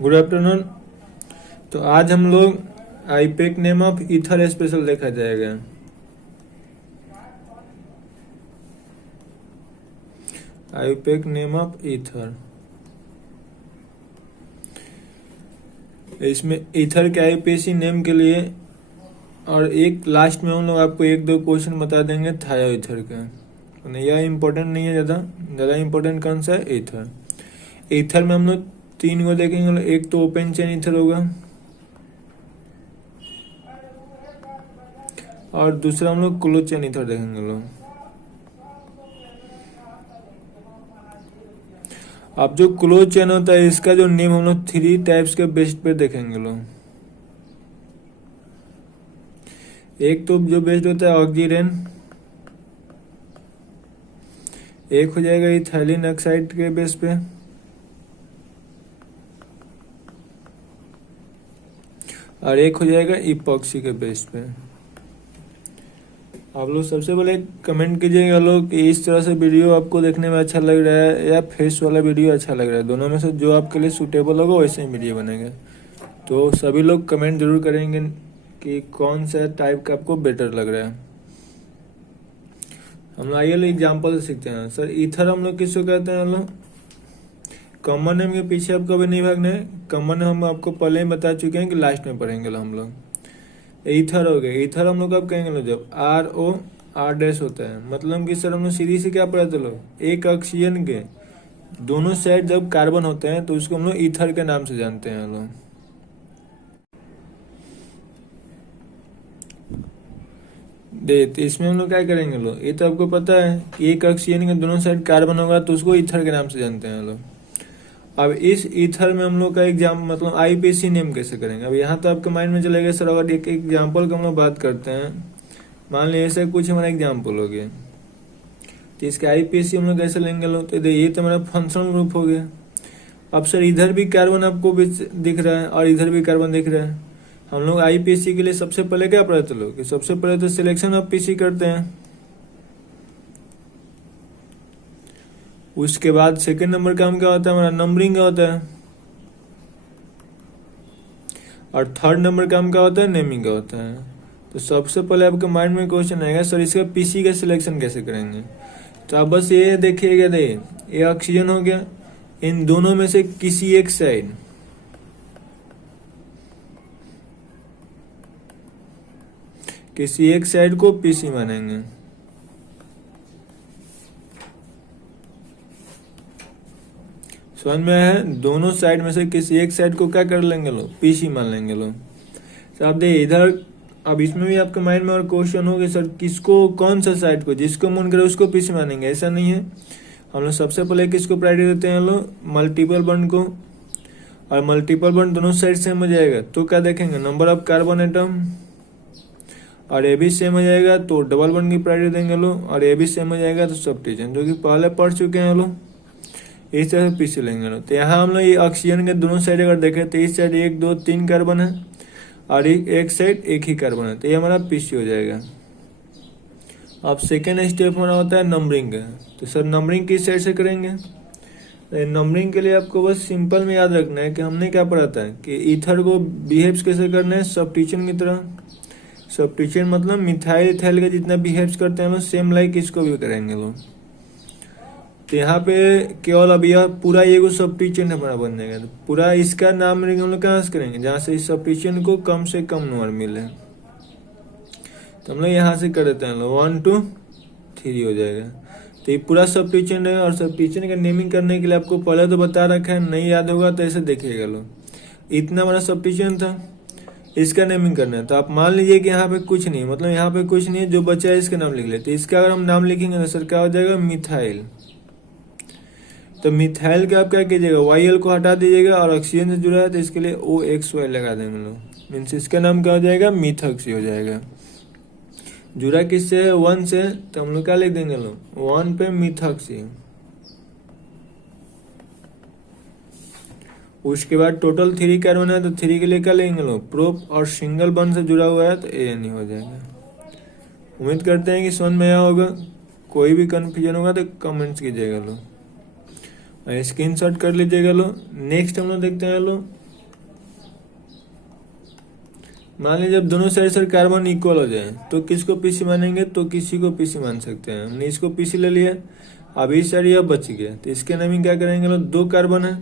Good afternoon. तो आज हम लोग IUPAC name of ether special देखा जाएगा। आईपेक नेम ऑफ ईथर, इसमें ईथर के आईपीसी नेम के लिए और एक लास्ट में हम लोग आपको एक दो क्वेश्चन बता देंगे थायो ईथर का। यह इम्पोर्टेंट नहीं है, ज़्यादा इम्पोर्टेंट कौन सा है? ईथर। ईथर में हम लोग तीन को देखेंगे। एक तो ओपन चेन ईथर होगा और दूसरा हम लोग क्लोज चेन ईथर देखेंगे लोग। अब जो क्लोज चेन होता है इसका जो नेम हम लोग थ्री टाइप्स के बेस्ट पे देखेंगे लोग। एक तो जो बेस्ट होता है ऑक्सीजन, एक हो जाएगा इथाइलिन ऑक्साइड के बेस पे, और एक हो जाएगा इपॉक्सी के बेस पे। आप लोग सबसे पहले कमेंट कीजिएगा लोग कि इस तरह से वीडियो आपको देखने में अच्छा लग रहा है या फेस वाला वीडियो अच्छा लग रहा है। दोनों में से जो आपके लिए सूटेबल होगा वैसे ही वीडियो बनेगा। तो सभी लोग कमेंट जरूर करेंगे कि कौन सा टाइप का आपको बेटर लग रहा है। हम लोग आइए एग्जाम्पल सीखते हैं। सर ईथर हम लोग किसको कहते हैं? हम लोग कॉमन नेम के पीछे आपको अभी नहीं भागना है। कॉमन हम आपको पहले ही बता चुके हैं कि लास्ट में पढ़ेंगे हम लोग। ईथर हो गए। ईथर हम लोग कब कहेंगे लोग? जब RO R' होता है। मतलब कि सर हम लोग सीधी से क्या पढ़ा था लोग, एक ऑक्सीजन के दोनों साइड जब कार्बन होते हैं तो उसको हम लोग ईथर के नाम से जानते हैं लोग। तो इसमें हम लोग क्या करेंगे लोग, ये तो आपको पता है कि एक ऑक्सीजन के दोनों साइड कार्बन होगा तो उसको ईथर के नाम से जानते हैं लोग। अब इस ईथर में हम लोग का एग्जाम मतलब आईपीसी नेम कैसे करेंगे? अब यहाँ तो आपके माइंड में चलेगा सर अगर एक एग्जाम्पल की हम लोग बात करते हैं, मान लीजिए ऐसा कुछ हमारा एग्जाम्पल हो गया तो इसके आईपीसी हम लोग कैसे लेंगे लोग? तो ये तो हमारा फंक्शनल ग्रुप हो गया। अब सर इधर भी कार्बन आपको भी दिख रहा है और इधर भी कार्बन दिख रहा है। हम लोग आईपीसी के लिए सबसे पहले क्या पढ़ते लोग कि सबसे पहले तो सिलेक्शन ऑफ पीसी करते हैं, उसके बाद सेकेंड नंबर काम क्या होता है हमारा? नंबरिंग का होता है, और थर्ड नंबर काम क्या होता है? नेमिंग का होता है। तो सबसे पहले आपके माइंड में क्वेश्चन आएगा सर इसका पीसी का सिलेक्शन कैसे करेंगे? तो आप बस ये देखिएगा, ये ऑक्सीजन हो गया, इन दोनों में से किसी एक साइड को पीसी मानेंगे। समझ में आया है? दोनों साइड में से किसी एक साइड को क्या कर लेंगे लोग? पीसी मान लेंगे लोग। तो आप देखिए इधर, अब इसमें भी आपके माइंड में और क्वेश्चन हो गया सर किसको, कौन सा साइड को, जिसको मन करे उसको पीसी मानेंगे? ऐसा नहीं है। हम लोग सबसे पहले किसको प्रायोरिटी देते हैं लोग? मल्टीपल बॉन्ड को। और मल्टीपल बॉन्ड दोनों साइड सेम हो जाएगा तो क्या देखेंगे? Number of carbon atom. और ये भी सेम हो जाएगा तो डबल बॉन्ड की प्रायोरिटी देंगे लोग। और ये भी सेम हो जाएगा तो सब्स्टिट्यूशन, जो कि पहले पढ़ चुके हैं लोग। इस तरह से पीसी लेंगे लोग। तो यहाँ हम लोग ये ऑक्सीजन के दोनों साइड अगर देखें तो इस साइड 1 2 3 कार्बन है और एक साइड एक ही कार्बन है, तो ये हमारा पीसी हो जाएगा। अब सेकेंड स्टेप हमारा होता है नंबरिंग का। तो सर नंबरिंग किस साइड से करेंगे? नंबरिंग के लिए आपको बस सिंपल में याद रखना है कि हमने क्या पढ़ा था कि ईथर को बिहेव्स कैसे करना है? सब्स्टिट्यूशन की तरह। सब्स्टिट्यूशन मतलब मिथाइल इथाइल का जितना बिहेव्स करते हैं लोग सेम लाइक इसको भी करेंगे लोग। तो यहाँ पे केवल अब यह पूरा ये सब्स्टिट्यूशन हमारा बन जाएगा। तो पूरा इसका नाम हम लोग कहाँ से करेंगे? जहाँ से इस सब्स्टिट्यूशन को कम से कम नंबर मिले। तो हम लोग यहाँ से कर देते हैं 1 2 3 हो जाएगा। तो ये पूरा सब्स्टिट्यूशन है। और सब्स्टिट्यूशन का नेमिंग करने के लिए आपको पहले तो बता रखा है, नहीं याद होगा तो ऐसे देखिएगा लोग। इतना बड़ा सब्स्टिट्यूशन था, इसका नेमिंग करना है। तो आप मान लीजिए कि यहाँ पे कुछ नहीं, मतलब यहाँ पे कुछ नहीं है, जो बचा है इसका नाम लिख लेते। इसका अगर हम नाम लिखेंगे तो सर क्या हो जाएगा? मिथाइल। तो मिथाइल का आप क्या कीजिएगा? YL को हटा दीजिएगा और ऑक्सीजन से जुड़ा है तो इसके लिए OXY लगा देंगे लोग। मीन्स इसका नाम क्या हो जाएगा? मिथॉक्सी हो जाएगा। जुड़ा किससे है? 1 से, तो हम लोग क्या लिख देंगे लोग? 1 पे मिथॉक्सी। उसके बाद टोटल 3 कार्बन है तो 3 के लिए क्या लेंगे लोग? प्रोप। और सिंगल बॉन्ड से जुड़ा हुआ है तो AN हो जाएगा। उम्मीद करते हैं कि समझ में आया होगा। कोई भी कंफ्यूजन होगा तो कमेंट्स कीजिएगा लोग, स्क्रीनशॉट कर लीजिएगा लोग। नेक्स्ट हम लोग देखते हैं लोग मान लीजिए जब दोनों साइड सर कार्बन इक्वल हो जाए तो किसको पीसी मानेंगे, तो किसी को पीसी मान सकते हैं। हमने इसको पीसी ले लिया, अब इस साइड यह बच गया, तो इसके नेमिंग क्या करेंगे लोग, दो कार्बन है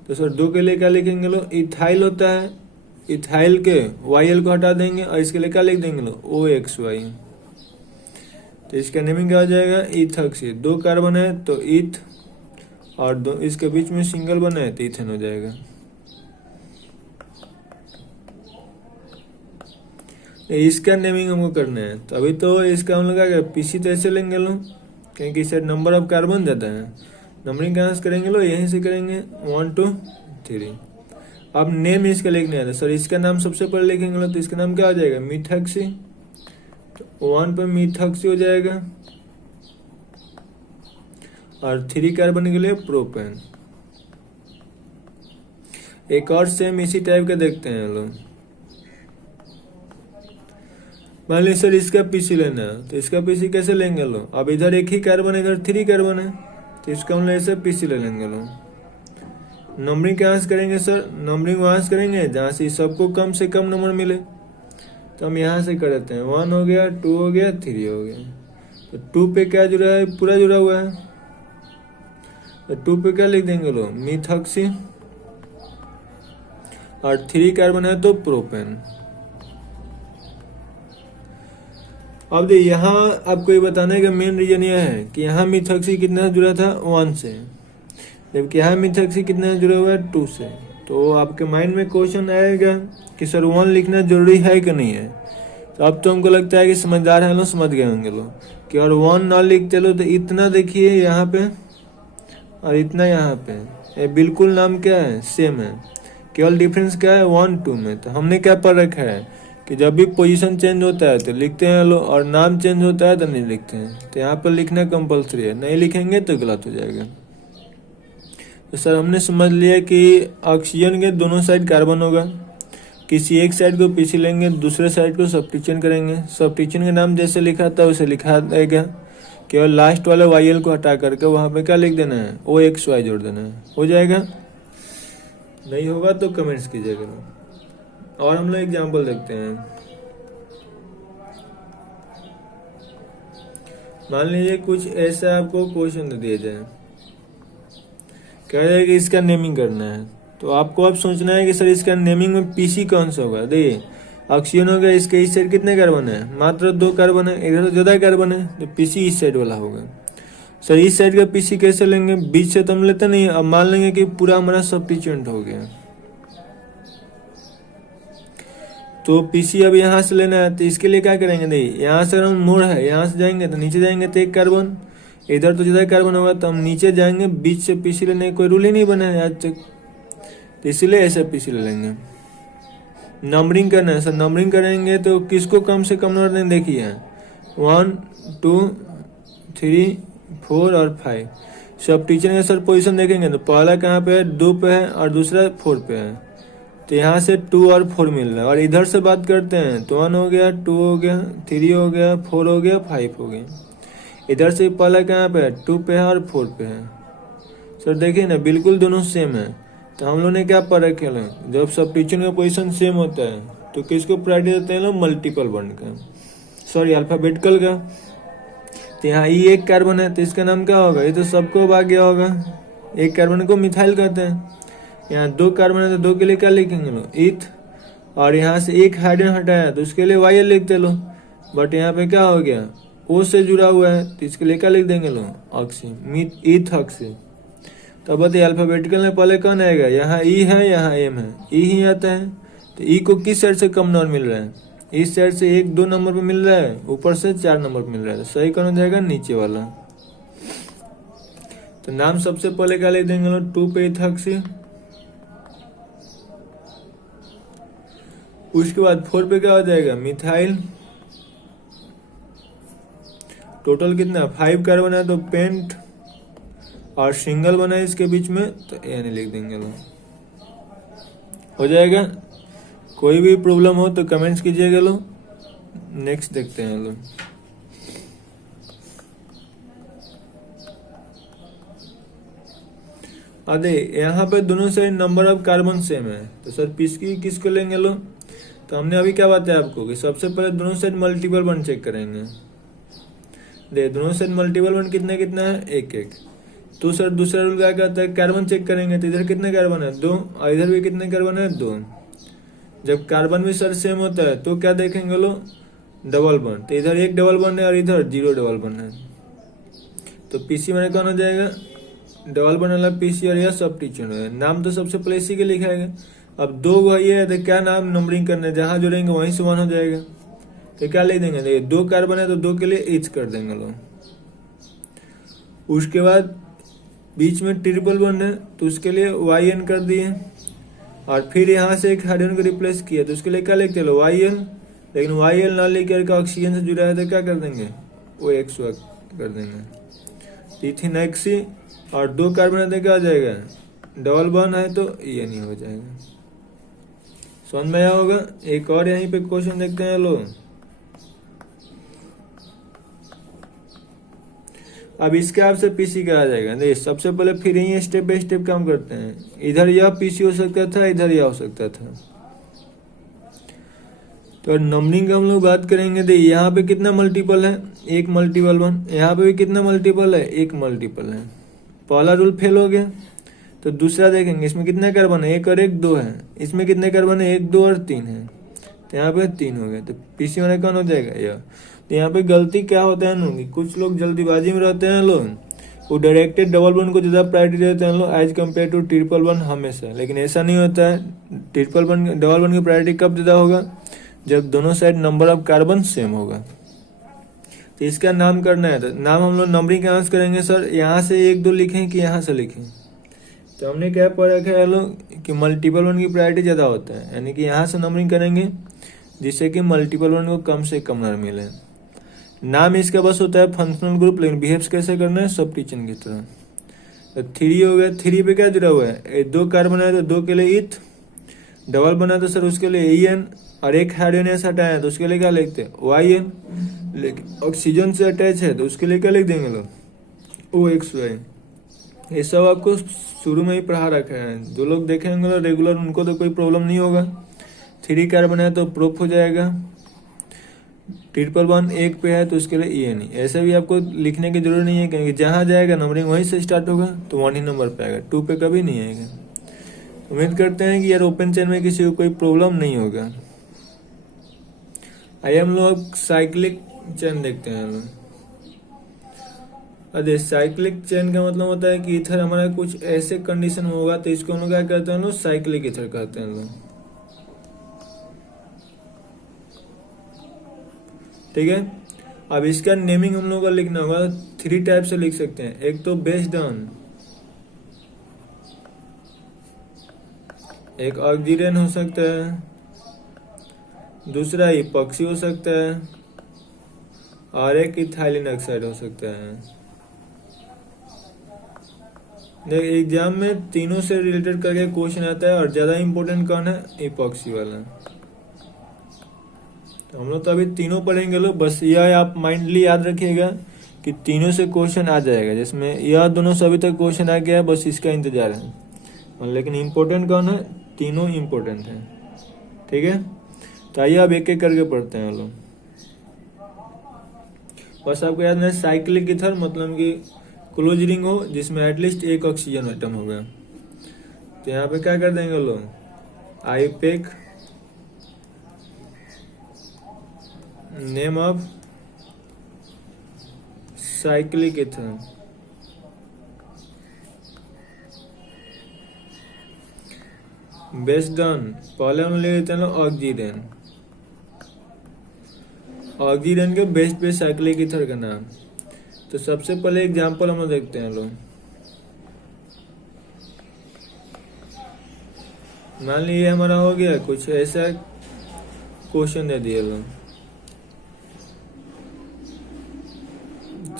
तो सर दो के लिए क्या लिखेंगे लोग, इथाइल होता है, इथाइल के YL को हटा देंगे और इसके लिए क्या लिख देंगे लोग, OXY। तो इसका नेमिंग क्या हो जाएगा, इथॉक्सी। दो कार्बन है तो इथ, और दो इसके बीच में सिंगल बना है तो इथेन हो जाएगा। इसका नेमिंग हमको करना है, तो अभी तो इसका हम लोग क्या पीसी तो ऐसे लेंगे लोग, क्योंकि इससे नंबर ऑफ कार्बन जाता है। नंबरिंग कहाँ से करेंगे लोग, यहीं से करेंगे 1 2 3। अब नेम इसका लिखना है, तो सर इसका नाम सबसे पहले लिखेंगे लोग, तो इसका नाम क्या हो जाएगा, मिथॉक्सी। तो 1 पर मिथॉक्सी हो जाएगा, और 3 कार्बन के लिए प्रोपेन। एक और सेम इसी टाइप का देखते हैं लोग। मान लीजिए सर इसका पीसी लेना है, तो इसका पीसी कैसे लेंगे लोग, अब इधर एक ही कार्बन है, इधर 3 कार्बन है, तो इसका हम ऐसे पीसी ले लेंगे लोग। नंबरिंग कहाँ से करेंगे सर, नंबरिंग वहां से करेंगे जहाँ से सबको कम से कम नंबर मिले, तो हम यहाँ से कर देते हैं। 1 हो गया, 2 हो गया, 3 हो गया। तो 2 पे क्या जुड़ा है, पूरा जुड़ा हुआ है, तो 2 पे क्या लिख देंगे लोग, मिथॉक्सी, और 3 कार्बन है तो प्रोपेन। अब देखिए यहाँ आपको ये बताने का मेन रीजन यह है कि यहाँ मिथॉक्सी कितना से जुड़ा था, 1 से, जबकि यहाँ मिथॉक्सी कितना से जुड़ा हुआ है, 2 से। तो आपके माइंड में क्वेश्चन आएगा कि सर 1 लिखना जरूरी है कि नहीं है। तो अब तो हमको लगता है कि समझदार है लोग, समझ गए होंगे लोग कि और 1 ना लिखते लो तो इतना देखिए यहाँ पे और इतना यहाँ पे, ये बिल्कुल नाम क्या है, सेम है, केवल डिफरेंस क्या है 1 2 में। तो हमने क्या पढ़ रखा है कि जब भी पोजीशन चेंज होता है तो लिखते हैं लोग, और नाम चेंज होता है तो नहीं लिखते हैं। तो यहाँ पर लिखना कंपलसरी है, नहीं लिखेंगे तो गलत हो जाएगा। तो सर हमने समझ लिया कि ऑक्सीजन के दोनों साइड कार्बन होगा, किसी एक साइड को पीसी लेंगे, दूसरे साइड को सब्स्टिट्यूशन करेंगे। सब्स्टिट्यूशन का नाम जैसे लिखा था वैसे लिखा जाएगा, केवल लास्ट वाले YL को हटा करके वहाँ पे क्या लिख देना है, OXY जोड़ देना है, हो जाएगा। नहीं होगा तो कमेंट्स कीजिएगा। और हम लोग एग्जाम्पल देखते हैं। मान लीजिए कुछ ऐसा आपको क्वेश्चन दे दिया जाए, कह रहे कि इसका नेमिंग करना है, तो आपको अब सोचना है कि सर इसका नेमिंग में पीसी कौन सा होगा। देखिए ऑक्सीजन हो गया, इसके इस साइड कितने कार्बन है, मात्र 2 कार्बन है, इधर तो ज्यादा कार्बन है, तो पीसी इस साइड वाला होगा। सर इस साइड का पीसी कैसे लेंगे, बीच से तो हम लेते नहीं। अब मान लेंगे कि पूरा हमारा सब्स्टिट्यूएंट हो गया, तो पीसी अब यहाँ से लेना है, तो इसके लिए क्या करेंगे, देखिए यहाँ से हम मोड़ है, यहाँ से जाएंगे तो नीचे जाएंगे तो 1 कार्बन, इधर तो ज्यादा कार्बन होगा, तो हम नीचे जाएंगे, बीच से पीसी लेने कोई रूल ही नहीं बना है आज तक, तो इसीलिए ऐसे पीसी ले लेंगे। नंबरिंग करना है सर, नंबरिंग करेंगे तो किसको कम से कम नंबर दें, देखिए 1 2 3 4 और 5। सब टीचर का सर पोजीशन देखेंगे तो पहला कहाँ पे है, 2 पे है, और दूसरा 4 पे है, तो यहाँ से 2 और 4 मिल रहा है। और इधर से बात करते हैं तो 1 हो गया, 2 हो गया, 3 हो गया, 4 हो गया, 5 हो गया। इधर से पहला कहाँ पे है, 2 पे है और 4 पे है। सर देखिए ना बिल्कुल दोनों सेम है। तो हम लोग ने क्या पढ़ रखे हैं, जब सब टीचर का पोजीशन सेम होता है तो किसको प्रायोरिटी देते हैं लोग, मल्टीपल बॉन्ड का, सॉरी अल्फाबेटिकल का। तो यहाँ ई 1 कार्बन है तो इसका नाम क्या होगा, ये तो सबको भाग गया होगा, 1 कार्बन को मिथाइल कहते हैं। यहाँ 2 कार्बन है तो 2 के लिए क्या लिखेंगे लो, इथ, और यहाँ से 1 हाइड्रोजन हटाया तो उसके लिए YL लिखते लो, बट यहाँ पे क्या हो गया, O से जुड़ा हुआ है तो इसके लिए क्या लिख देंगे लो, ऑक्सी, इथॉक्सी। तो अब बताइए अल्फाबेटिकल में पहले कौन आएगा, यहाँ E है, यहाँ M है, E ही आता है। तो E को किस साइड से कम नंबर मिल रहा है, इस साइड से 1 2 नंबर पे मिल रहा है, ऊपर से 4 नंबर पे मिल रहा है, तो सही कौन हो जाएगा, नीचे वाला। तो नाम सबसे पहले क्या लिख देंगे लोग, 2 पे इथॉक्सी, उसके बाद 4 पे क्या हो जाएगा, मिथाइल। टोटल कितना 5 कार्बन है तो पेंट, और सिंगल बना है इसके बीच में तो यानी लिख देंगे लोग, हो जाएगा। कोई भी प्रॉब्लम हो तो कमेंट्स कीजिएगा लोग। नेक्स्ट देखते हैं लोग। अरे यहाँ पे दोनों से नंबर ऑफ कार्बन सेम है, तो सर किसको लेंगे लोग, तो हमने अभी क्या बताया आपको कि सबसे पहले दोनों साइड मल्टीपल वन चेक करेंगे। दे दोनों साइड मल्टीपल वन कितना कितना है, एक एक। तो सर दूसरा रूल क्या कहता है, कार्बन चेक करेंगे। तो इधर कितने कार्बन है, 2, और इधर भी कितने कार्बन है, 2। जब कार्बन भी सर सेम होता है तो क्या देखेंगे लोग, डबल बॉन्ड। तो इधर एक डबल बॉन्ड है और इधर 0 डबल बॉन्ड है। तो पीसी मैंने कौन हो जाएगा, डबल बॉन्ड वाला पीसी, और यह सब टीचर है। नाम तो सबसे पहले इसी के लिखाएगा। अब 2 वही है तो क्या नाम नंबरिंग करने, जहां जोड़ेंगे वहीं से 1 हो जाएगा। तो क्या लिख देंगे, देखिए 2 कार्बन है तो 2 के लिए ईच कर देंगे लोग। उसके बाद बीच में ट्रिपल बॉन्ड है तो उसके लिए YN कर दिए, और फिर यहाँ से एक हाइड्रोजन को रिप्लेस किया तो उसके लिए क्या लिखते लो, YN। लेकिन YL ना लिख करके ऑक्सीजन से जुड़ा है तो क्या कर देंगे, वो OX कर देंगे। इथिन एक्सी, और 2 कार्बन है तो क्या हो जाएगा, डबल बॉन्ड है तो EN ही हो जाएगा। समझ में आया होगा। एक और यहीं पे क्वेश्चन देखते हैं लोग। अब इसके आपसे पीसी कहा जाएगा। देखिए सबसे पहले फिर यही स्टेप बाय स्टेप काम करते हैं। इधर यह पीसी हो सकता था, इधर यह हो सकता था। तो नंबरिंग का हम लोग बात करेंगे। देखिए यहाँ पे कितना मल्टीपल है, एक मल्टीपल 1। यहाँ पे भी कितना मल्टीपल है, एक मल्टीपल है। पहला रूल फेल हो गया। तो दूसरा देखेंगे, इसमें कितने कार्बन है, 1 और 1 2 है। इसमें कितने कार्बन है, 1 2 और 3 है। तो यहाँ पे 3 हो गया। तो पीसी में कौन हो जाएगा, यह। तो यहाँ पे गलती क्या होता है ना कि कुछ लोग जल्दीबाजी में रहते हैं लोग, वो डायरेक्टेड डबल बॉन्ड को ज्यादा प्रायोरिटी देते हैं लोग as compare to triple bond हमेशा। लेकिन ऐसा नहीं होता है। ट्रिपल बॉन्ड डबल बॉन्ड की प्रायोरिटी कब ज्यादा होगा, जब दोनों side number of carbon same होगा। तो इसका नाम करना है। तो नाम हम लोग नंबरिंग कहाँ से करेंगे सर, यहाँ से 1 2 लिखें कि यहाँ से लिखें। तो हमने क्या पढ़ रखा है लोग कि मल्टीपल वन की प्रायोरिटी ज्यादा होता है, यानी कि यहाँ से नंबरिंग करेंगे जिससे कि मल्टीपल वन को कम से कम नंबर मिले। नाम इसका बस होता है फंक्शनल ग्रुप, लेकिन बिहेव्स कैसे करना है, सब टीचर की तरह। तो 3 हो गया। 3 पे क्या जुड़ा हुआ है, 2 कार्बन है तो 2 के लिए इथ, डबल बना तो सर उसके लिए EN, और एक हाइड्रोजन से हटाया है तो उसके लिए क्या लिखते हैं, YN। लेकिन ऑक्सीजन से अटैच है तो उसके लिए क्या लिख देंगे लोग, OXY। ये सब आपको शुरू में ही पढ़ा रखा है। जो लोग देखेंगे रेगुलर उनको तो कोई प्रॉब्लम नहीं होगा। 3 कार्बन है तो प्रोप हो जाएगा। ट्रिपल बॉन्ड 1 पे है तो उसके लिए EN। ऐसे भी आपको लिखने की जरूरत नहीं है, क्योंकि जहां जाएगा नंबरिंग वहीं से स्टार्ट होगा तो 1 ही नंबर पे आएगा, 2 पे कभी नहीं आएगा। उम्मीद करते हैं कि यार ओपन चेन में किसी को कोई प्रॉब्लम नहीं होगा। आइए हम लोग साइक्लिक चेन देखते हैं लोग। अरे साइक्लिक चेन का मतलब होता है कि इथर हमारा कुछ ऐसे कंडीशन में होगा तो इसको हम लोग क्या कहते हैं लोग, साइक्लिक इथर कहते हैं लोग। ठीक है। अब इसका नेमिंग हम लोग को लिखना होगा। 3 टाइप से लिख सकते हैं। एक तो बेस्ड ऑन, एक ऑक्सीजन हो सकता है, दूसरा इपॉक्सी हो सकता है, और एक इथाइलिन ऑक्साइड हो सकता है। एग्जाम में तीनों से रिलेटेड करके क्वेश्चन आता है, और ज्यादा इंपॉर्टेंट कौन है, इपॉक्सी वाला। तो हम लोग तो अभी तीनों पढ़ेंगे लोग। बस यह आप माइंडली याद रखिएगा कि तीनों से क्वेश्चन आ जाएगा, जिसमें यह दोनों से अभी तक क्वेश्चन आ गया है, बस इसका इंतजार है। लेकिन इम्पोर्टेंट कौन है, तीनों इम्पोर्टेंट है। ठीक है। तो आइए अब एक एक करके पढ़ते हैं लोग। बस आपको याद है साइक्लिक इथर मतलब कि क्लोज रिंग हो जिसमें एटलीस्ट एक ऑक्सीजन एटम होगा। तो यहाँ पे क्या कर देंगे लोग, IUPAC, name of cyclic ether, based on, पहले हम ले लेते हैं ऑक्सीजन। ऑक्सीजन के बेस्ट पे साइक्लिक इथर का नाम। तो सबसे पहले एग्जांपल हम लोग देखते हैं लोग। मान लीजिए हमारा हो गया कुछ ऐसा क्वेश्चन दे दिए लोग।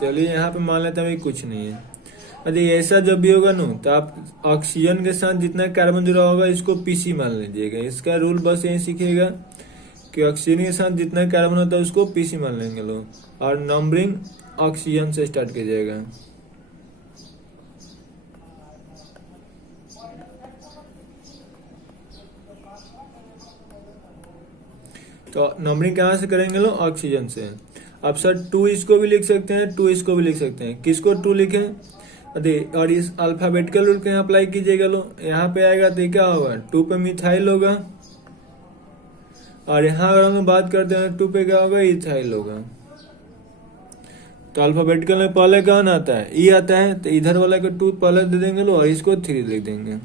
चलिए यहाँ पे मान लेते हैं अभी कुछ नहीं है। अरे ऐसा जब भी होगा ना तो आप ऑक्सीजन के साथ जितना कार्बन जुड़ा होगा इसको पीसी मान लीजिएगा। इसका रूल बस यही सीखिएगा कि ऑक्सीजन के साथ जितना कार्बन होता है उसको पीसी मान लेंगे लोग, और नंबरिंग ऑक्सीजन से स्टार्ट कीजिएगा। तो नंबरिंग कहाँ से करेंगे लोग? ऑक्सीजन से। अब सर 2 इसको भी लिख सकते हैं, 2 इसको भी लिख सकते हैं। किसको 2 लिखें? और इस अल्फाबेटिकल रूल को यहाँ अप्लाई कीजिएगा लोग, यहाँ पे आएगा तो क्या होगा? 2 पे मिथाइल होगा, और यहाँ अगर हम लोग बात करते हैं 2 पे क्या होगा? इथाइल होगा। तो अल्फाबेटिकल में पहले कौन आता है? ई आता है, तो इधर वाला को 2 पहले दे देंगे लोग, और इसको 3 लिख देंगे।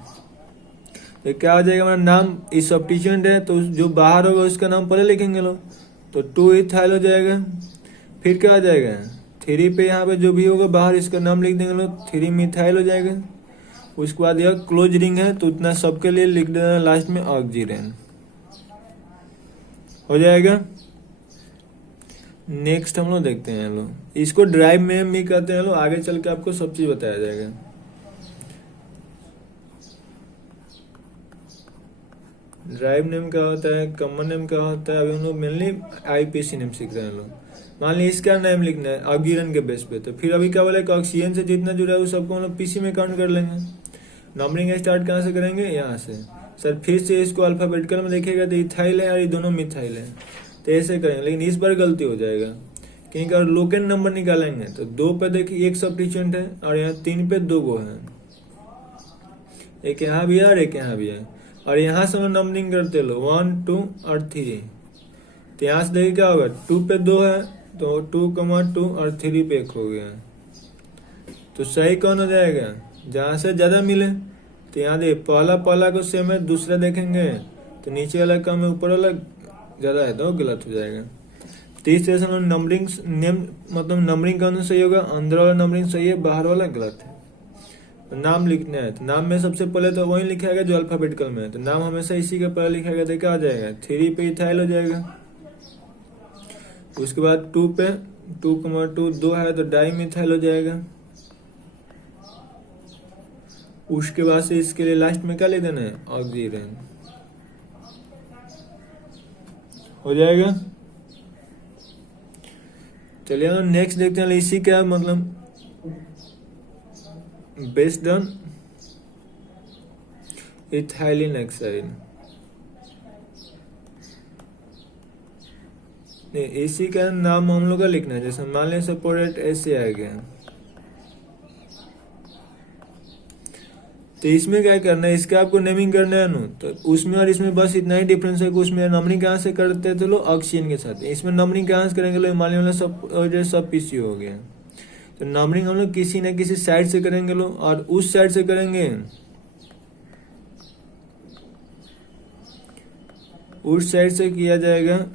तो क्या हो जाएगा? हमारा नाम इस सब्स्टिट्यूएंट है, तो जो बाहर होगा उसका नाम पहले लिखेंगे लोग, तो 2 इथाइल हो जाएगा। फिर क्या हो जाएगा? 3 पे यहाँ पे जो भी होगा बाहर इसका नाम लिख देंगे लोग, 3 मिथाइल हो जाएगा। उसके बाद यह क्लोज रिंग है, तो उतना सबके लिए लिख देना लास्ट में ऑक्सीजन हो जाएगा। नेक्स्ट हम लोग देखते हैं लोग, इसको ड्राइव नेम भी कहते हैं लोग, आगे चल के आपको सब चीज बताया जाएगा। ड्राइव नेम क्या होता है, कॉमन नेम क्या होता है, अभी हम लोग मेनली आईपीसी नेम सीख रहे हैं लोग। मान लीजिए इसका नेम लिखना है ऑक्सीजन के बेस पे, तो फिर अभी क्या बोले कि ऑक्सीजन से जितना जुड़ा है वो सबको हम लोग पीसी में काउंट कर लेंगे। नंबरिंग स्टार्ट कहाँ से करेंगे? यहाँ से। सर फिर से इसको अल्फाबेटिकल में देखिएगा तो इथाइल है और ये दोनों मिथाइल है, तो ऐसे करेंगे। लेकिन इस बार गलती हो जाएगा, क्योंकि अगर लोकेन नंबर निकालेंगे तो 2 पे देखिए एक सब्स्टिट्यूएंट है, और यहाँ 3 पे 2 गो है, एक यहाँ भी है और एक यहाँ भी है। और यहाँ से हम नंबरिंग करते लो 1 2 और 3, तो यहाँ से देखिए क्या होगा? 2 पे 2 है, तो 2, 2 और 3 पे 1 हो गया। तो सही कौन हो जाएगा? जहाँ से ज्यादा मिले, तो यहाँ देखिए पहला को सेम है, दूसरा देखेंगे तो नीचे वाला कम है, ऊपर वाला ज्यादा है, तो गलत हो जाएगा। तो इस तरह से हम नंबरिंग नेम मतलब नंबरिंग कौन सही होगा? अंदर वाला नंबरिंग सही है, बाहर वाला गलत है। तो नाम लिखना है, तो नाम में सबसे पहले तो वही लिखाएगा जो अल्फाबेटिकल में है, तो नाम हमेशा इसी के पहले लिखाएगा, तो क्या आ जाएगा? 3 पे इथाइल हो जाएगा। उसके बाद 2 पे 2, 2 है तो डाई मिथाइल हो जाएगा। उसके बाद से इसके लिए लास्ट में क्या ले देना है? ऑक्सीजन हो जाएगा। चलिए हम नेक्स्ट देखते हैं, इसी क्या मतलब बेस्ड ऑन इथाइलिन ऑक्साइड। इसी का नाम हम लोग का लिखना है, जैसे मान लें सपोर्ट ऐसे आ गया, तो इसमें क्या करना है? इसका आपको नेमिंग करना है ना, तो उसमें और इसमें बस इतना ही डिफरेंस है कि उसमें नंबरिंग कहाँ से करते थे लोग? ऑक्सीजन के साथ। इसमें नंबरिंग कहाँ से करेंगे लोग? मान लीजिए सब पीसी हो गया, तो नंबरिंग हम लोग किसी न किसी साइड से करेंगे लोग, और उस साइड से करेंगे, उस साइड से किया जाएगा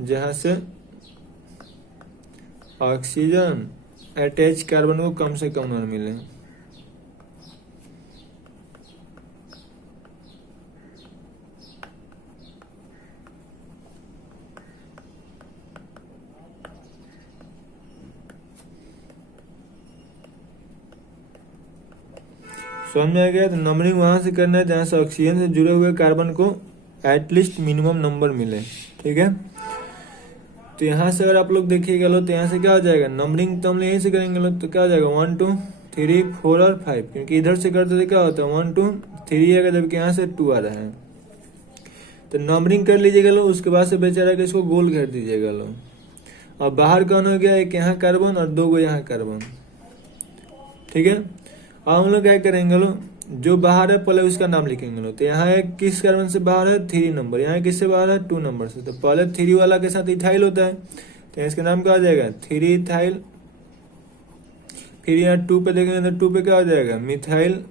जहां से ऑक्सीजन अटैच कार्बन को कम से कम नंबर मिले। समझ में आ गया? तो नंबरिंग वहां से करना है जहां से ऑक्सीजन से जुड़े हुए कार्बन को एटलीस्ट मिनिमम नंबर मिले, ठीक है। तो यहाँ से अगर आप लोग देखिएगा लो, तो यहाँ से क्या हो जाएगा? नंबरिंग तो हम यहीं से करेंगे लो, तो क्या हो जाएगा? 1 2 3 4 और 5, क्योंकि इधर से करते थे क्या होता है 1 2 3 आएगा, जबकि यहाँ से 2 आ रहा है। तो नंबरिंग कर लीजिएगा लो, उसके बाद से बेचारा के इसको गोल घेर दीजिएगा लो। और बाहर कौन हो गया? एक यहाँ कार्बन और 2 गो यहाँ कार्बन, ठीक है। अब हम लोग क्या करेंगे लो, जो बाहर है पहले उसका नाम लिखेंगे लो। तो यहाँ एक किस कार्बन से बाहर है? 3 नंबर। यहाँ किससे बाहर है? 2 नंबर से। तो पहले 3 वाला के साथ इथाइल होता है, तो इसका नाम क्या हो जाएगा? 3 इथाइल। फिर यहाँ 2 पे देखेंगे तो 2 पे क्या हो जाएगा? मिथाइल।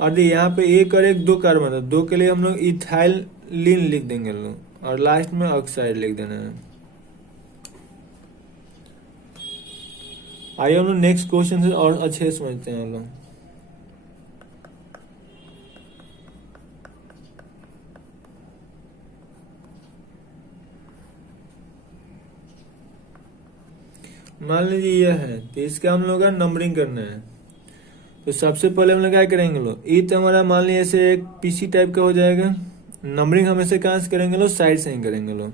और यहाँ पे एक और एक 2 कार्बन है, 2 के लिए हम लोग इथाइल लिन लिख देंगे लोग, और लास्ट में ऑक्साइड लिख देना है। आइए हम लोग नेक्स्ट क्वेश्चन से और अच्छे से समझते हैं हम लोग। मान लीजिए यह है, तो इसका हम लोग का नंबरिंग करना है। तो सबसे पहले हम लोग क्या करेंगे लो, ई तो हमारा मान लीजिए ऐसे एक पीसी टाइप का हो जाएगा। नंबरिंग हम ऐसे कहाँ से करेंगे लो? साइड से ही करेंगे लो।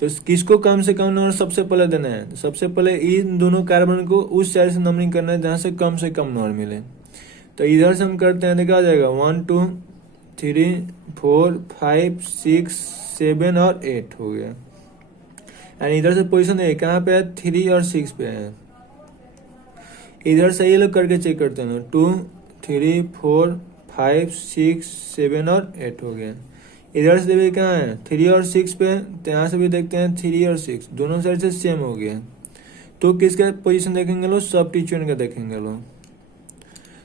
तो किसको कम से कम नंबर सबसे पहले देना है? तो सबसे पहले इन दोनों कार्बन को उस साइड से नंबरिंग करना है जहां से कम नंबर मिले। तो इधर से हम करते हैं तो क्या हो जाएगा 1 2 3 4 5 6 7 और 8 हो गया। एंड इधर से पोजीशन है कहाँ पे है 3 और 6 पे है। इधर से ये लोग करके चेक करते हैं 2 3 4 5 6 7 और 8 हो गया। इधर से भी कहाँ है 3 और 6 पे, तो यहाँ से भी देखते हैं 3 और 6 दोनों साइड से सेम हो गया। तो किसका पोजीशन देखेंगे लोग सब्स्टिट्यूएंट का देखेंगे लोग।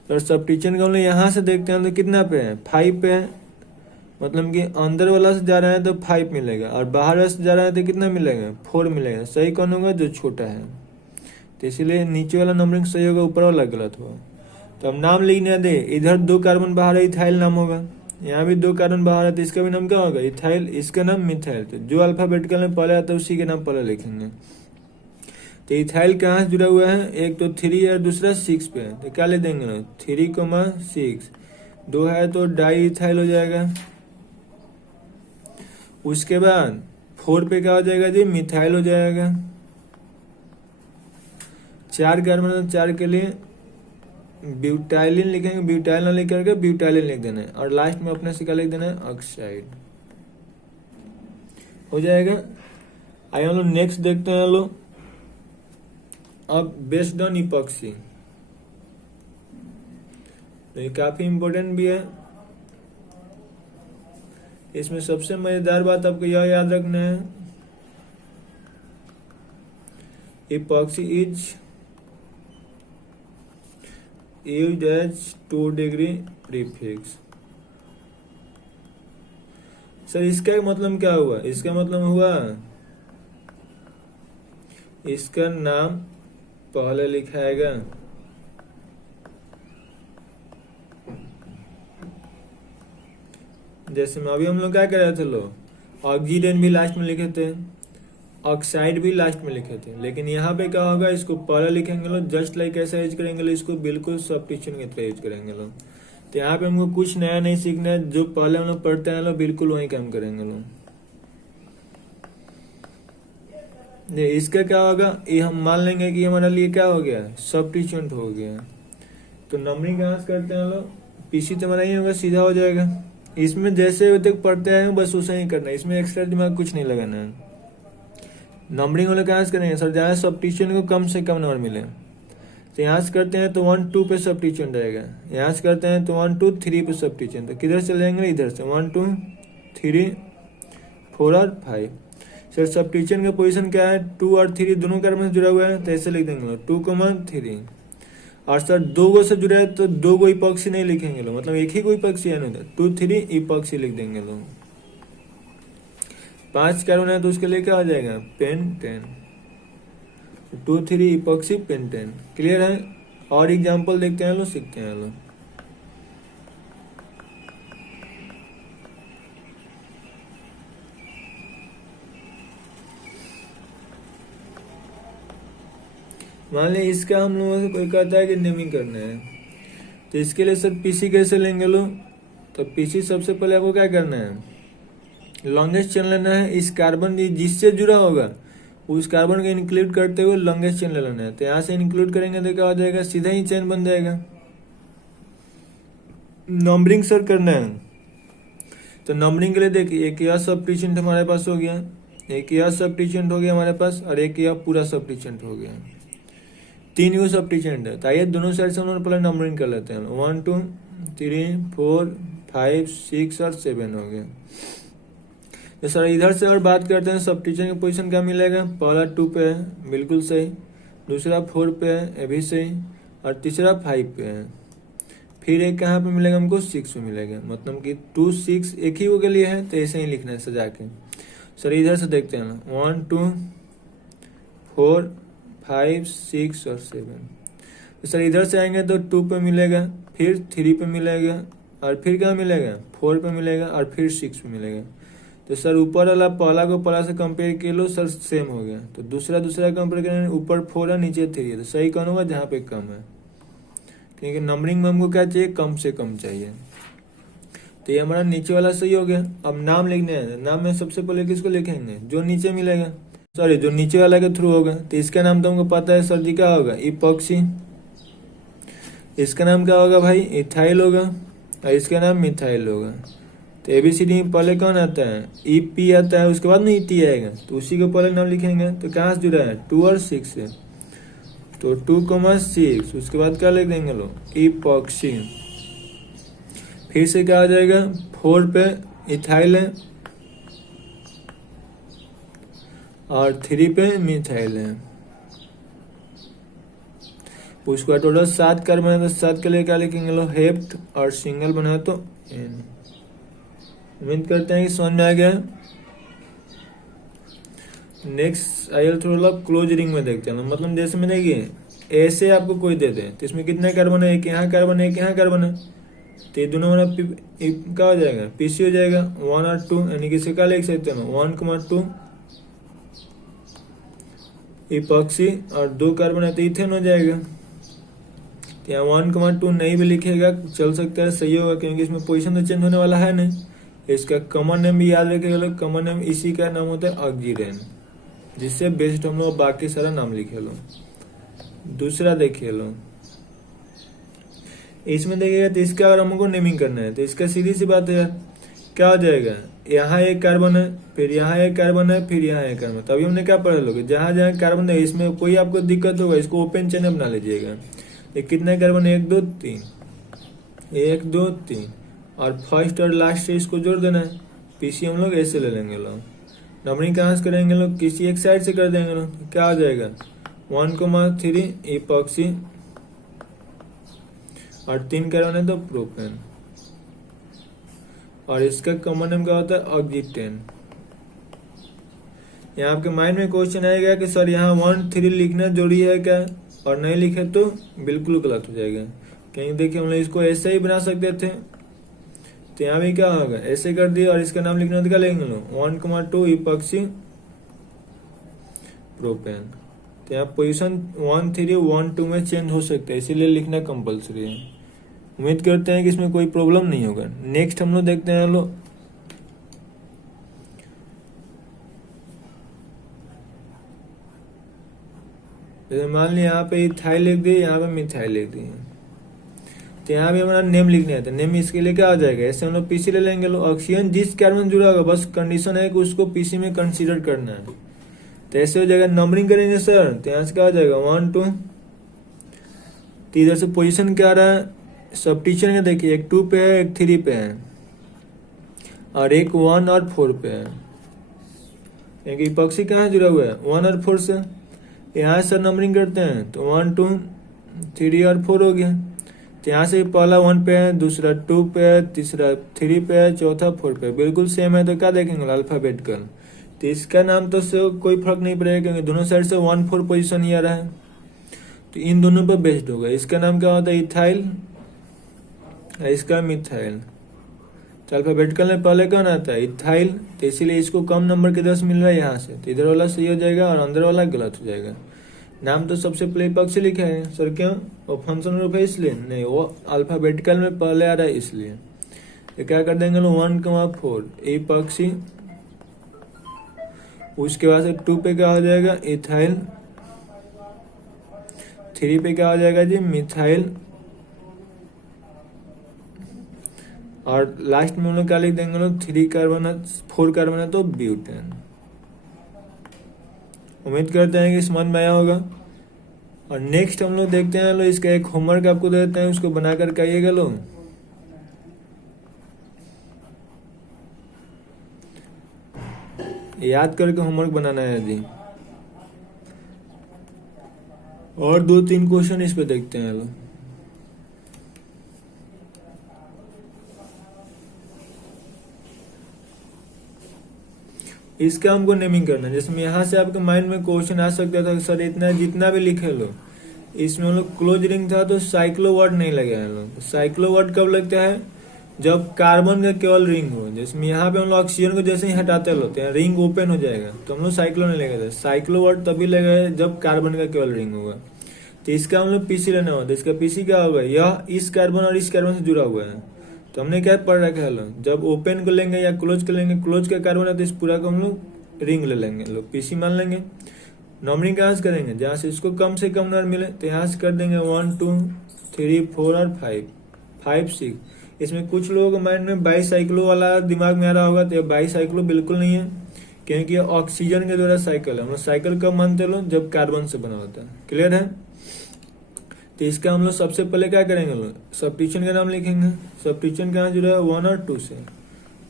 तो सब्स्टिट्यूएंट का हम लोग यहाँ से देखते हैं तो कितना पे है 5 पे है, मतलब कि अंदर वाला से जा रहा है तो 5 मिलेगा और बाहर वाला से जा रहा है तो कितना मिलेगा 4 मिलेगा। सही कौन होगा जो छोटा है, तो इसीलिए नीचे वाला नंबरिंग सही होगा ऊपर वाला गलत होगा। तो हम नाम लिखने दे, इधर 2 कार्बन बाहर है इथाइल नाम होगा, यहाँ भी 2 कार्बन बाहर है तो इसका भी नाम क्या होगा इथाइल, इसका नाम मिथाइल। तो जो अल्फाबेटिकल में पहले आता है उसी के नाम पहले लिखेंगे। तो इथाइल कहाँ से जुड़ा हुआ है, एक तो 3 और दूसरा 6 पे है, तो क्या ले देंगे ना 3,6 2 है तो डाई इथाइल हो जाएगा। उसके बाद 4 पे क्या हो जाएगा जी मिथाइल हो जाएगा। 4 कार्बन 4 के लिए ब्यूटाइलिन लिखेंगे, ब्यूटाइल ना लिख करके ब्यूटाइलिन लिख देना है और लास्ट में अपने से क्या लिख देना है ऑक्साइड हो जाएगा। आइए हम लोग नेक्स्ट देखते हैं लोग। अब बेस्ड ऑन इपॉक्सी, तो ये काफी इंपॉर्टेंट भी है। इसमें सबसे मजेदार बात आपको यह याद रखना है, epoxy is used as 2 degree prefix. Sir इसका मतलब क्या हुआ, इसका मतलब हुआ इसका नाम पहले लिखाएगा, जैसे में अभी हम लोग क्या कर रहे थे लोग ऑक्सीजन भी लास्ट में लिखे थे, ऑक्साइड भी लास्ट में लिखे थे, लेकिन यहाँ पे क्या होगा इसको पहले लिखेंगे लोग जस्ट लाइक ऐसा यूज करेंगे लोग, इसको बिल्कुल सब्स्टिट्यूशन की तरह यूज करेंगे लोग। तो यहाँ पे हमको कुछ नया नहीं सीखना है, जो पहले हम लोग पढ़ते हैं लोग बिल्कुल वही काम करेंगे लोग। इसका क्या होगा, ये हम मान लेंगे कि हमारे लिए क्या हो गया सब्स्टिट्यूएंट हो गया। तो नंबरिंग कहाँ से करते हैं लोग, पीसी तो हमारा ही होगा सीधा हो जाएगा। इसमें जैसे तक पढ़ते हैं बस उसे ही करना है, इसमें एक्स्ट्रा दिमाग कुछ नहीं लगाना है। नंबरिंग वाले कहाँ से करेंगे सर, जहाँ सब्स्टिट्यूएंट को कम से कम नंबर मिले, तो यहाँ से करते हैं तो 1 2 पे सब्स्टिट्यूएंट रहेगा, यहाँ से करते हैं तो 1 2 3 पे सब्स्टिट्यूएंट। तो किधर से लेंगे इधर से 1 2 3 4 और 5। सर सब्स्टिट्यूएंट का पोजीशन क्या है 2 और 3 दोनों कार्बन से जुड़ा हुआ है, तो ऐसे लिख देंगे 2,3। और सर 2 गो से जुड़ा है तो 2 गो इपॉक्सी नहीं लिखेंगे लोग, मतलब एक ही कोई इपॉक्सी है ना, 2 3 इपॉक्सी लिख देंगे लोग। 5 कार्बन है तो उसके लिए क्या हो जाएगा पेंटेन, 2 3 इपॉक्सी पेंटेन। क्लियर है। और एग्जांपल देखते हैं लोग, सीखते हैं लोग। मान लिया इसका हम लोगों से कोई कहता है कि नेमिंग करना है, तो इसके लिए सर पीसी कैसे लेंगे लोग, तो पीसी सबसे पहले आपको क्या करना है लॉन्गेस्ट चेन लेना है। इस कार्बन जिससे जुड़ा होगा उस कार्बन को इंक्लूड करते हुए लॉन्गेस्ट चेन ले लेना है। तो यहाँ से इंक्लूड करेंगे तो क्या हो जाएगा सीधा ही चेन बन जाएगा। नंबरिंग सर करना है, तो नंबरिंग के लिए देखिए एक यह सब्स्टिट्यूएंट हमारे पास हो गया, एक यह सब्स्टिट्यूएंट हो गया हमारे पास, और एक यह पूरा सब्स्टिट्यूएंट हो गया। 3 गो सब्स्टिट्यूएंट है, तो आइए दोनों साइड से हम लोग पहले नंबरिंग कर लेते हैं। 1 2 3 4 5 6 और 7 हो गया। तो सर इधर से और बात करते हैं सब्स्टिट्यूएंट का पोजीशन क्या मिलेगा, पहला 2 पे है बिल्कुल सही, दूसरा 4 पे है ये भी सही, और तीसरा 5 पे है। फिर एक कहाँ पे मिलेगा हमको 6 पे मिलेगा, मतलब कि 2 6 एक ही के लिए है, तो ऐसे ही लिखना है सजा के। सर इधर से देखते हैं 1 2 4 5 6 और 7। तो सर इधर से आएंगे तो 2 पे मिलेगा, फिर 3 पे मिलेगा, और फिर क्या मिलेगा 4 पे मिलेगा, और फिर 6 पे मिलेगा। तो सर ऊपर वाला पहला को पहला से कंपेयर कर लो सर सेम हो गया, तो दूसरा कंपेयर करेंगे ऊपर 4 है नीचे 3 है, तो सही कौन होगा जहाँ पे कम है, क्योंकि नंबरिंग में हमको क्या चाहिए कम से कम चाहिए। तो ये हमारा नीचे वाला सही हो गया। अब नाम लिखने हैं, नाम में सबसे पहले किसको लिखेंगे जो नीचे मिलेगा, सॉरी जो नीचे वाला के थ्रू होगा। तो इसका नाम तो हमको पता है सर जी क्या होगा इपॉक्सी। इसका नाम क्या होगा भाई, इथाइल होगा, और इसका नाम मिथाइल होगा। तो ABCD में पहले कौन आता है, EP आता है, उसके बाद में ET आएगा, तो उसी को पहले नाम लिखेंगे। तो कहाँ से जुड़ा है, 2 और 6 से, तो 2,6, उसके बाद क्या लिख देंगे लोग, इपॉक्सी। फिर से क्या आ जाएगा, 4 पे इथाइल है और 3 पे मिथाइल है। उसके बाद टोटल 7 कार्बन है, तो 7 के लिए क्या लिखेंगे लोग, हेप्ट, और सिंगल बना तो N। उम्मीद करते हैं कि समझ में आ गया। नेक्स्ट आइए थोड़ा क्लोज रिंग में देखते हैं। मतलब जैसे में देखिए ऐसे आपको कोई दे दे तो इसमें कितने कार्बन है, एक यहाँ कार्बन है, एक यहाँ कार्बन है, तो ये दोनों मेरा क्या हो जाएगा, PC हो जाएगा, 1 और 2, यानी कि इसे क्या लिख सकते हैं, 1,2 इपॉक्सी, और 2 कार्बन है तो इथेन हो जाएगा। तो यहाँ 1,2 नहीं भी लिखेगा चल सकता है, सही होगा, क्योंकि इसमें पोजीशन तो चेंज होने वाला है नहीं। इसका कॉमन नेम भी याद रखेगा लोग, कॉमन नेम इसी का नाम होता है ऑक्सीजन, जिससे बेस्ड हम लोग बाकी सारा नाम लिखे लो। दूसरा देखिए लो, इसमें देखिएगा तो इसका अगर हमको नेमिंग करना है तो इसका सीधी सी बात है यार, क्या हो जाएगा, यहाँ एक कार्बन है, फिर यहाँ एक कार्बन है, फिर यहाँ एक कार्बन। तभी हमने क्या पढ़ा लोगे, जहाँ जहाँ कार्बन है इसमें कोई आपको दिक्कत होगा, इसको ओपन चेन बना लीजिएगा। ये कितने कार्बन है, 1 2 3, 1 2 3, और फर्स्ट और लास्ट से इसको जोड़ देना है। PC हम लोग ऐसे ले लेंगे लोग। नंबरिंग कहाँ से करेंगे लोग, किसी एक साइड से कर देंगे लोग। क्या हो जाएगा, 1,3 इपॉक्सी, और 3 कार्बन है तो प्रोपेन, और इसका कॉमन नेम क्या होता है, ऑक्सीटेन। यहाँ आपके माइंड में क्वेश्चन आएगा कि सर यहाँ 1,3 लिखना जरूरी है क्या, और नहीं लिखे तो बिल्कुल गलत हो जाएगा। कहीं देखिए हम लोग इसको ऐसे ही बना सकते थे, तो यहाँ भी क्या होगा, ऐसे कर दिए, और इसका नाम लिखना तो क्या लिखेंगे लोग, 1,2 इपॉक्सी प्रोपेन। तो यहाँ पोजिशन 1 3 1 2 में चेंज हो सकता है, इसीलिए लिखना कंपलसरी है। उम्मीद करते हैं कि इसमें कोई प्रॉब्लम नहीं होगा। नेक्स्ट हम लोग देखते हैं लोग, जैसे मान लिया यहाँ पे इथाइल लिख दिए, यहाँ पे मिथाइल लिख दिए, तो यहाँ भी हमारा नेम लिखना है, तो नेम इसके लिए क्या आ जाएगा, ऐसे हम लोग PC ले लेंगे लोग। ऑक्सीजन जिस कार्बन जुड़ा होगा बस कंडीशन है कि उसको PC में कंसीडर करना है, तो ऐसे हो जाएगा। नंबरिंग करेंगे सर, तो यहाँ से क्या हो जाएगा, 1 2, तो इधर से पोजीशन क्या आ रहा है, सब टीचर ने देखिए, एक 2 पे है, एक 3 पे है, और एक 1 और 4 पे है। एक इपॉक्सी कहाँ जुड़ा हुआ है, 1 और 4 से। यहाँ से नंबरिंग करते हैं तो 1 2 3 और 4 हो गया। तो यहाँ से पहला 1 पे है, दूसरा 2 पे है, तीसरा 3 पे है, चौथा 4 पे, बिल्कुल सेम है। तो क्या देखेंगे, अल्फाबेटिकल। तो इसका नाम तो से कोई फर्क नहीं पड़ेगा, क्योंकि दोनों साइड से 1 4 पोजीशन ही आ रहा है, तो इन दोनों पर बेस्ड होगा। इसका नाम क्या होता है, इथाइल, इसका मिथाइल। तो अल्फाबेटिकल में पहले कौन आता है, इथाइल, तो इसीलिए इसको कम नंबर के 10 मिल रहा है यहाँ से, तो इधर वाला सही हो जाएगा और अंदर वाला गलत हो जाएगा। नाम तो सबसे पहले इपॉक्सी लिखा है सर, क्यों, वो फंक्शन ग्रुप है इसलिए नहीं, वो अल्फाबेटिकल में पहले आ रहा है इसलिए। तो क्या कर देंगे लोग, 1,4 इपॉक्सी, उसके बाद से 2 पे क्या हो जाएगा, इथाइल, 3 पे क्या हो जाएगा जी, मिथाइल, और लास्ट में हम लोग क्या लिख देंगे लोग, 3 कार्बन है, 4 कार्बन है तो ब्यूटेन। उम्मीद करते हैं कि समझ में आया होगा। और नेक्स्ट हम लोग देखते हैं लोग, इसका एक होमवर्क आपको देते हैं, उसको बना कर आइएगा लोग। याद करके होमवर्क बनाना है जी। और 2 3 क्वेश्चन इस पे देखते हैं लोग। इसका हमको नेमिंग करना है। जैसे यहाँ से आपके माइंड में क्वेश्चन आ सकता था, सर इतना जितना भी लिखे लो, इसमें हम लोग क्लोज रिंग था तो साइक्लो वर्ड नहीं लगे हैं लोग। साइक्लो वर्ड कब लगता है, जब कार्बन का केवल रिंग हो। जैसे यहाँ पे हम लोग ऑक्सीजन को जैसे ही हटाते होते हैं, रिंग ओपन हो जाएगा, तो हम लोग साइक्लो नहीं लगे थे। साइक्लो वर्ड तभी लगे जब कार्बन का केवल रिंग होगा। तो इसका हम लोग PC लेना होता है। इसका PC क्या होगा, यह इस कार्बन और इस कार्बन से जुड़ा हुआ है। तो हमने क्या पढ़ रखा है लोग, जब ओपन को लेंगे या क्लोज कर लेंगे, क्लोज का कार्बन है तो इस पूरा को हम लोग रिंग ले लेंगे, लोग PC मान लेंगे। नंबरिंग कहाँ से करेंगे, जहाँ से इसको कम नंबर मिले, तो यहाँ से कर देंगे 1 2 3, 4 और 5, 5, 6। इसमें कुछ लोगों के माइंड में बाईसाइक्लो वाला दिमाग में आ रहा होगा, तो ये बाईसाइक्लो बिल्कुल नहीं है, क्योंकि ये ऑक्सीजन के द्वारा साइकिल है। हम लोग साइकिल कब मानते लो, जब कार्बन से बना होता है। क्लियर है? तो इसका हम लोग सबसे पहले क्या करेंगे, लोग सब्स्टिट्यूशन का नाम लिखेंगे। सब्स्टिट्यूशन कहाँ जुड़ा है, 1 और 2 से।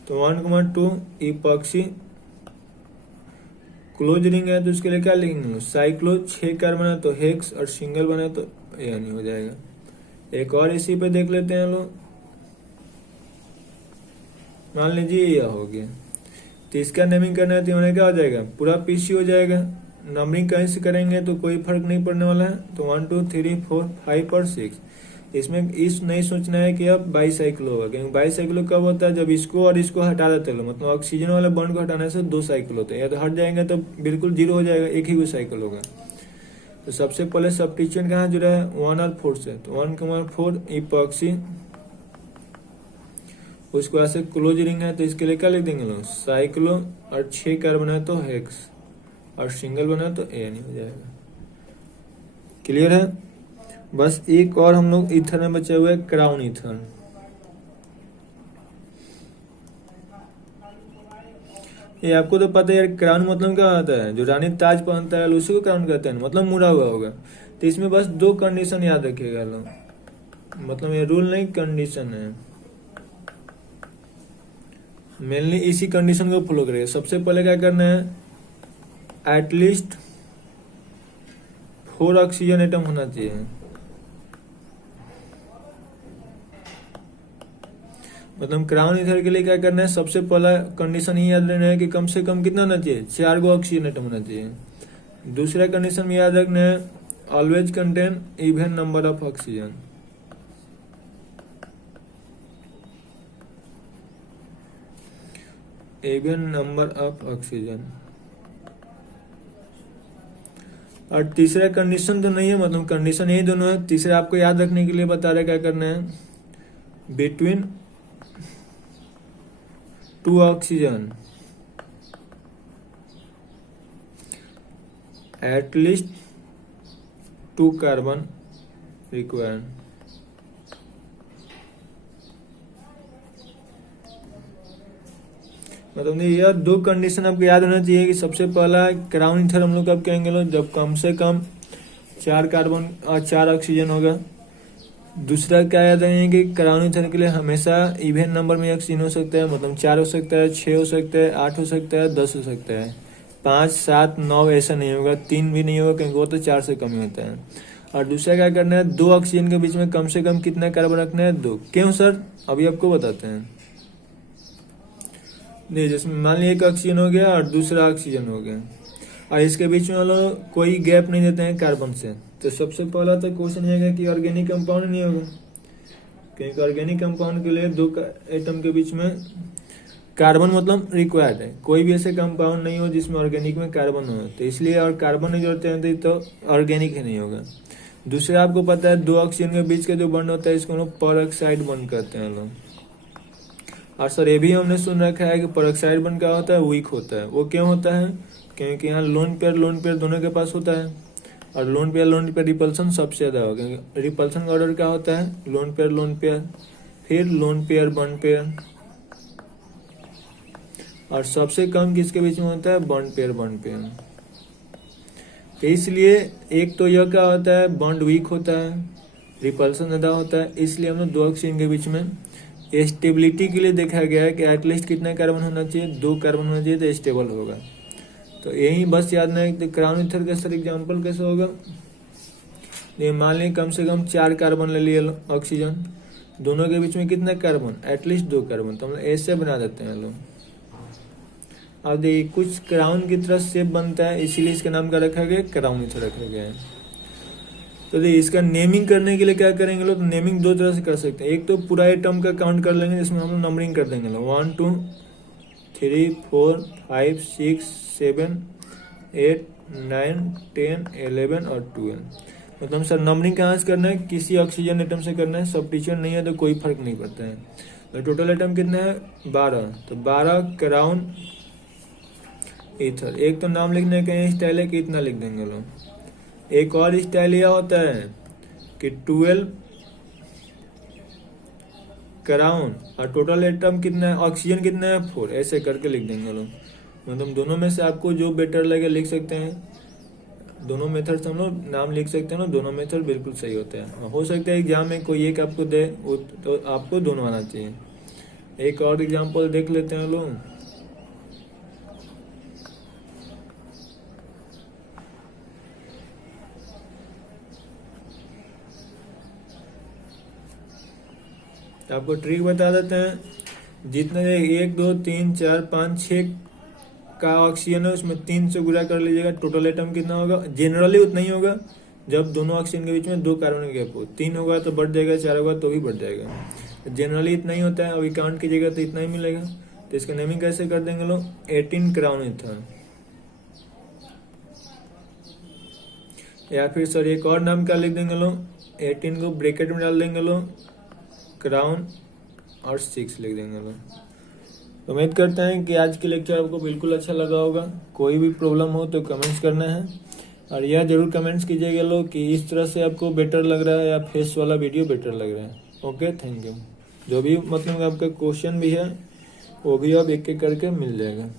तो 1,2 इपॉक्सी क्लोज रिंग है, तो इसके लिए क्या लिखेंगे, साइक्लो। 6 कार्बन है तो हेक्स, और सिंगल बना तो एन हो जाएगा। एक और इसी पे देख लेते हैं लोग। मान लीजिए यह हो गया, तो इसका नेमिंग करना है तो मैंने क्या हो जाएगा, पूरा पीसी हो जाएगा। नंबरिंग कहीं से करेंगे तो कोई फर्क नहीं पड़ने वाला है। तो 1, 2, 3, 4, 5 और 6। इसमें इस नहीं सोचना है कि अब बाईसाइक्लो होगा, क्योंकि बाईसाइक्लो कब होता है, जब इसको और इसको हटा देते हैं। मतलब ऑक्सीजन वाले बॉन्ड को हटाने से 2 साइकिल होते हैं, या तो हट जाएंगे तो बिल्कुल 0 हो जाएगा, एक ही कोई साइकिल होगा। तो सबसे पहले सब्स्टिट्यूशन कहाँ जुड़ा है, 1 और 4 से। तो 1,4 इपॉक्सी, उसके बाद से क्लोज रिंग है, तो इसके लिए क्या लिख देंगे लोग, साइक्लो। और 6 कार्बन है तो हेक्स, और सिंगल बना तो एन हो जाएगा। क्लियर है? बस एक और हम लोग ईथर में बचे हुए क्राउन ईथर। ये आपको तो पता है यार, क्राउन मतलब क्या होता है, जो रानी ताज पहनता है उसी को क्राउन कहते हैं, मतलब मुड़ा हुआ होगा। तो इसमें बस 2 कंडीशन याद रखिएगा लोग, मतलब ये रूल नहीं कंडीशन है, मेनली इसी कंडीशन को फॉलो करेगा। सबसे पहले क्या करना है, एटलीस्ट 4 ऑक्सीजन एटम होना चाहिए। मतलब क्राउन ईथर के लिए क्या करना है, सबसे पहला कंडीशन ये याद रखना है कि कम से कम कितना होना चाहिए, 4 गो ऑक्सीजन एटम होना चाहिए। दूसरा कंडीशन में याद रखना है, always contain even number of oxygen. Even number of oxygen. और तीसरा कंडीशन तो नहीं है, मतलब कंडीशन यही दोनों है। तीसरा आपको याद रखने के लिए बता रहे क्या करना है, between 2 oxygen at least 2 carbon required. मतलब यह 2 कंडीशन आपको याद होना चाहिए कि सबसे पहला क्राउन ईथर हम लोग कब कहेंगे लोग, जब कम से कम 4 कार्बन और 4 ऑक्सीजन होगा। दूसरा क्या याद रखेंगे कि क्राउन ईथर के लिए हमेशा इवन नंबर में ऑक्सीजन हो सकता है, मतलब 4 हो सकता है, 6 हो सकता है, 8 हो सकता है, 10 हो सकता है। 5, 7, 9 ऐसा नहीं होगा, 3 भी नहीं होगा, क्योंकि वो तो 4 से कम ही होता है। और दूसरा क्या करना है, 2 ऑक्सीजन के बीच में कम से कम कितना कार्बन रखना है, 2। क्यों सर, अभी आपको बताते हैं। नहीं, जिसमें मान लीजिए एक ऑक्सीजन हो गया और दूसरा ऑक्सीजन हो गया, और इसके बीच में लोग कोई गैप नहीं देते हैं कार्बन से। तो सबसे पहला तो क्वेश्चन ये है कि ऑर्गेनिक कंपाउंड नहीं होगा, क्योंकि ऑर्गेनिक कंपाउंड के लिए 2 एटम के बीच में कार्बन मतलब रिक्वायर्ड है। कोई भी ऐसे कंपाउंड नहीं हो जिसमें ऑर्गेनिक में कार्बन हो, तो इसलिए और कार्बन नहीं जोड़ते हैं तो ऑर्गेनिक ही नहीं होगा। दूसरा आपको पता है, 2 ऑक्सीजन के बीच का जो बॉन्ड होता है इसको हम लोग परऑक्साइड बॉन्ड करते हैं लोग। और सर ये भी हमने सुन रखा है कि परऑक्साइड बॉन्ड क्या होता है, वीक होता है। वो क्यों होता है, क्योंकि यहाँ लोन पेयर दोनों के पास होता है, और लोन पेयर रिपल्सन सबसे ज्यादा होगा, क्योंकि रिपल्सन का ऑर्डर क्या होता है, लोन पेयर, फिर लोन पेयर बॉन्ड पेयर, और सबसे कम किसके बीच में होता है, बॉन्ड पेयर। तो इसलिए एक तो यह क्या होता है, बॉन्ड वीक होता है, रिपल्सन ज्यादा होता है, इसलिए हम लोग 2 ऑक्सीजन के बीच में स्टेबिलिटी के लिए देखा गया है कि एटलीस्ट कितना कार्बन होना चाहिए, 2 कार्बन होना चाहिए तो स्टेबल होगा। तो यही बस याद नहीं। तो क्राउन ईथर का सर एग्जाम्पल कैसे होगा, ये मान लीजिए कम से कम 4 कार्बन ले लिए ऑक्सीजन, दोनों के बीच में कितना कार्बन, एटलीस्ट 2 कार्बन, तो हम लोग ऐसे बना देते हैं लोग। अब देखिए कुछ क्राउन की तरह शेप बनता है, इसीलिए इसका नाम क्या रखा गया, क्राउन ईथर रखा गया है। तो देखिए इसका नेमिंग करने के लिए क्या करेंगे लोग, तो नेमिंग 2 तरह से कर सकते हैं। एक तो पूरा एटम का काउंट कर लेंगे, जिसमें हम लोग नंबरिंग कर देंगे लोग, 1, 2, 3, 4, 5, 6, 7, 8, 9, 10, 11 और 12। मतलब सर नंबरिंग कहाँ से करना है, किसी ऑक्सीजन एटम से करना है, सब्स्टिट्यूशन नहीं है तो कोई फर्क नहीं पड़ता है। तो टोटल एटम कितना है, 12। तो 12 क्राउन ईथर। एक तो नाम लिखने का स्टाइल है कि इतना लिख देंगे लोग। एक और स्टाइल यह होता है कि 12 क्राउन, और टोटल एटम कितना है, ऑक्सीजन कितना है 4, ऐसे करके लिख देंगे लोग। मतलब दोनों में से आपको जो बेटर लगे लिख सकते हैं। दोनों मेथड से हम लोग नाम लिख सकते हैं ना, दोनों मेथड बिल्कुल सही होते हैं। हो सकता है एग्जाम में कोई एक आपको दे, वो तो आपको दोनों आना चाहिए। एक और एग्जाम्पल देख लेते हैं लोग। आपको ट्रिक बता देते हैं। जितने 1 2 3 4 5 6 का ऑक्सीजन है उसमें 3 से गुणा कर लीजिएगा, टोटल एटम कितना होगा। जनरली उतना ही होगा जब दोनों ऑक्सीजन के बीच में 2 कार्बन का गैप हो। 3 होगा तो बढ़ जाएगा, 4 होगा तो भी बढ़ जाएगा। जनरली इतना ही होता है। अभी काउंट कीजिएगा तो इतना ही मिलेगा। तो इसका नेमिंग कैसे कर देंगे लोग, 18 क्राउन इथर, या फिर सर एक और नाम क्या लिख देंगे लोग, 18 को ब्रैकेट में डाल देंगे लोग, क्राउन और 6 लिख देंगे लोग। उम्मीद करते हैं कि आज के लेक्चर आपको बिल्कुल अच्छा लगा होगा। कोई भी प्रॉब्लम हो तो कमेंट्स करना है, और यह जरूर कमेंट्स कीजिएगा लोग कि इस तरह से आपको बेटर लग रहा है या फेस वाला वीडियो बेटर लग रहा है। Okay, thank you. जो भी मतलब आपका क्वेश्चन भी है वो भी अब एक एक करके मिल जाएगा।